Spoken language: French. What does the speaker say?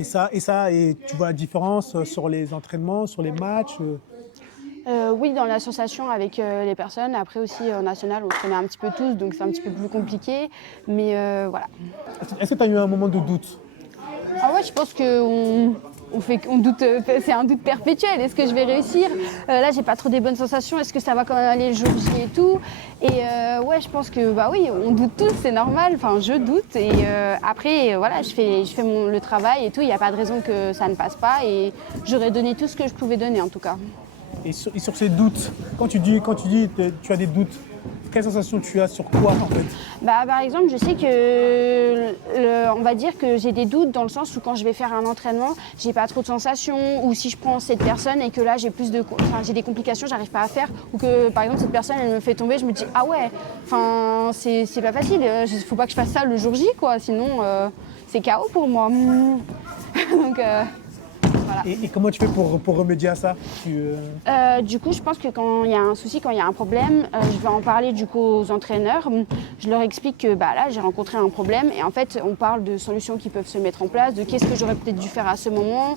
Et tu vois la différence sur les entraînements, sur les matchs Oui, dans l'association avec les personnes. Après aussi en national, on se connaît un petit peu tous, donc c'est un petit peu plus compliqué. Mais voilà. Est-ce que tu as eu un moment de doute? Ah ouais, je pense qu'on doute, c'est un doute perpétuel. Est-ce que je vais réussir? Là, j'ai pas trop des bonnes sensations. Est-ce que ça va quand même aller le jour J et tout? Et ouais, je pense que bah oui, on doute tous, c'est normal. Enfin, je doute. Et après, voilà, je fais le travail et tout. Il n'y a pas de raison que ça ne passe pas. Et j'aurais donné tout ce que je pouvais donner en tout cas. Et sur ces doutes, quand tu dis tu as des doutes, quelle sensation tu as sur quoi en fait? Bah, par exemple, je sais que on va dire que j'ai des doutes dans le sens où quand je vais faire un entraînement, j'ai pas trop de sensations, ou si je prends cette personne et que là j'ai des complications, j'arrive pas à faire, ou que par exemple cette personne elle me fait tomber, je me dis ah ouais, enfin c'est pas facile, faut pas que je fasse ça le jour J quoi, sinon c'est KO pour moi. Donc voilà. Et comment tu fais pour remédier à ça? Du coup, je pense que quand il y a un souci, quand il y a un problème, je vais en parler du coup aux entraîneurs. Je leur explique que bah, là, j'ai rencontré un problème et en fait, on parle de solutions qui peuvent se mettre en place, de qu'est-ce que j'aurais peut-être dû faire à ce moment,